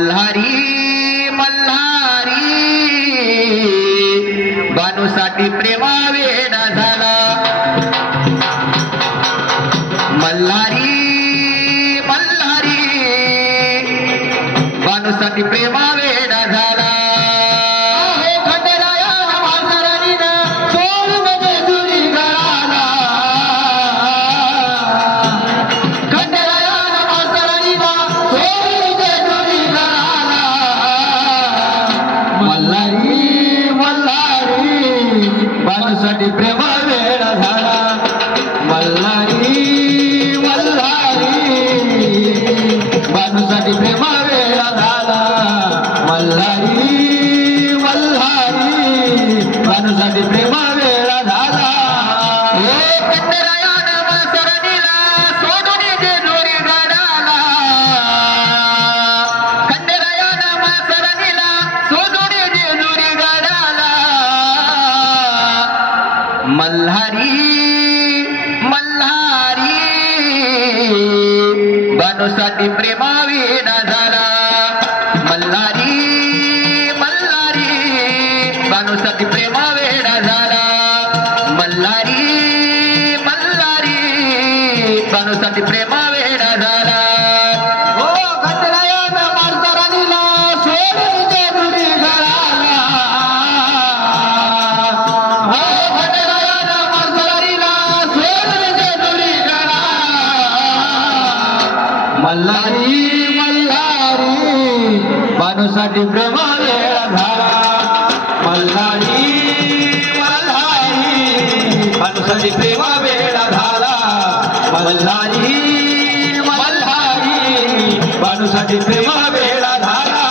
मल्हारी मल्हारी. बानूसाठी प्रेमा वेडा झाला. मल्हारी मल्हारी. बानूसाठी प्रेमा गडाला. खंडरायानं मासरणीला सोडून जेजुरी गडाला. मल्हारी मल्हारी बानूसाठी प्रेमा वेडा झाला. मल्हारी मल्हारी बानूसाठी प्रेमा वेडा झाला. मल्हारी मल्हारी बानूसाठी प्रेमा वेडा झाला. हो खंडरायानं मास्तरानीला सोडून जेजुरी गळाला हो खंडरायानं मास्तरानीला सोडून जेजुरी गळाला मल्हारी मल्हारी बानूसाठी प्रेमा वेळा झाला. मल्हारी मल्हारी प्रेमा वेळा झाला. मल्हारी मल्हारी बानूसाठी प्रेमा वेळा झाला.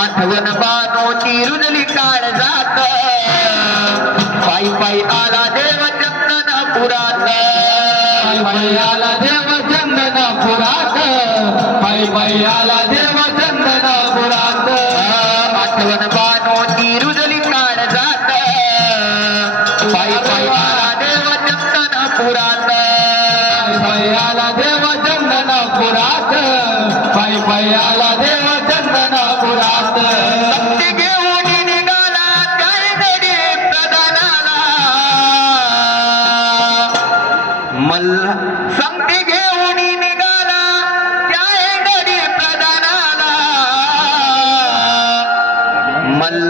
आठवण बानो तिरुनली काळ जात. पायी पायी आला देव पायी आला देव चंदनापुरात पायी पायी आला देव चंदनापुरात आठवण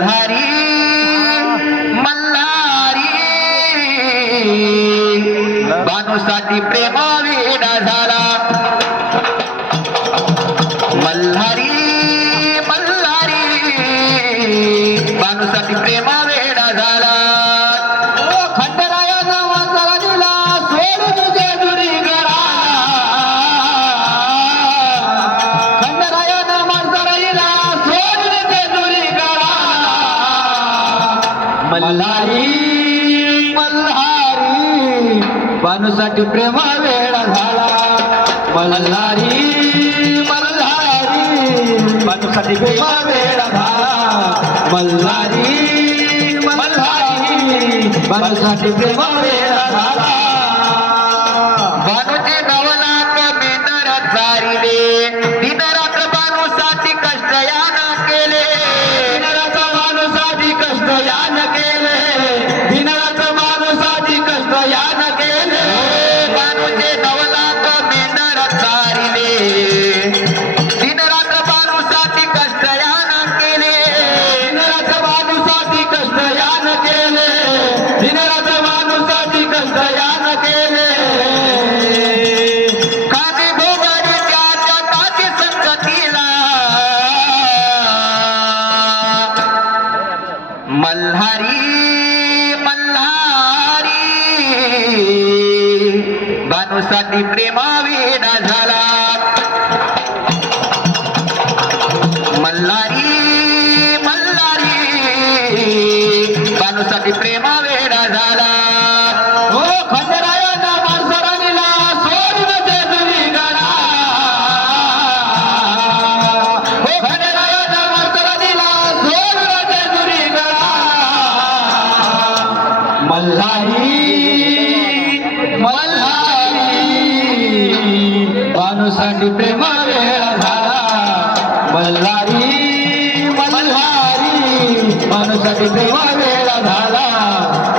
मल्हारी मल्हारी. बानूसाठी प्रेमा मल्हारी मल्हारी बानूसाठी प्रेमा वेळा झाला. मल्हारी मल्हारी बानूसाठी प्रेमा वेळा झाला. मल्हारी मल्हारी बानूसाठी प्रेमा वेळा झाला. बानूसाठी प्रेमा वेडा झाला. मल्हारी मल्हारी बानूसाठी प्रेमा वेडा झाला. मल्हारी बानूसाठी प्रेमा वेळा झाला मल्हारी मल्हारी माणूसाठी तेव्हा झाला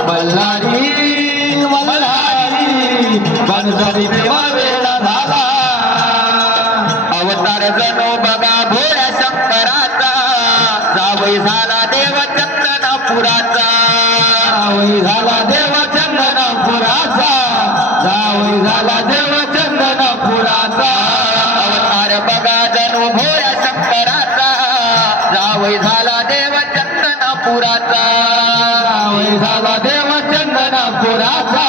मल्हारी मल्हारी माणूसाठी झाला अवतार जणू बघा भोळ्या शंकराचा. जावई झाला देव चंदनापुराचा जावई झाला देव चंदनापुराचा जावई झाला देव झाला देव चंदनापुराचा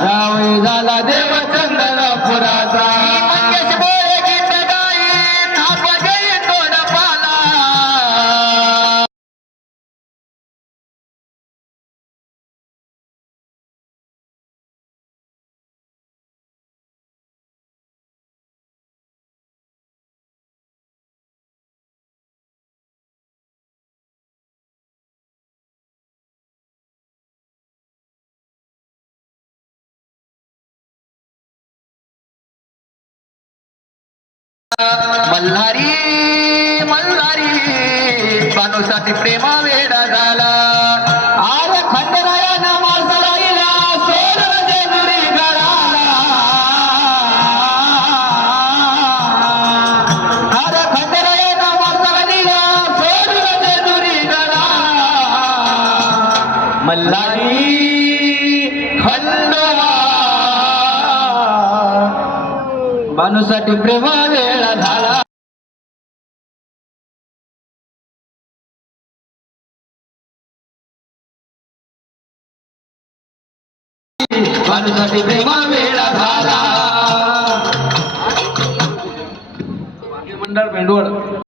जावई झाला देव मल्हारी मल्हारी बानूसाठी प्रेमा वेडा झाला. आर खंडराया नामा सराईला सोडलं जेजुरी गडाला आर खंडराया नामा सराईला सोडलं जेजुरी मल्हारी खंड माणूसाठी प्रेमा वेळा झाला. माणूसाठी प्रेमा वेळा झाला. मंडळ भेंडवळ.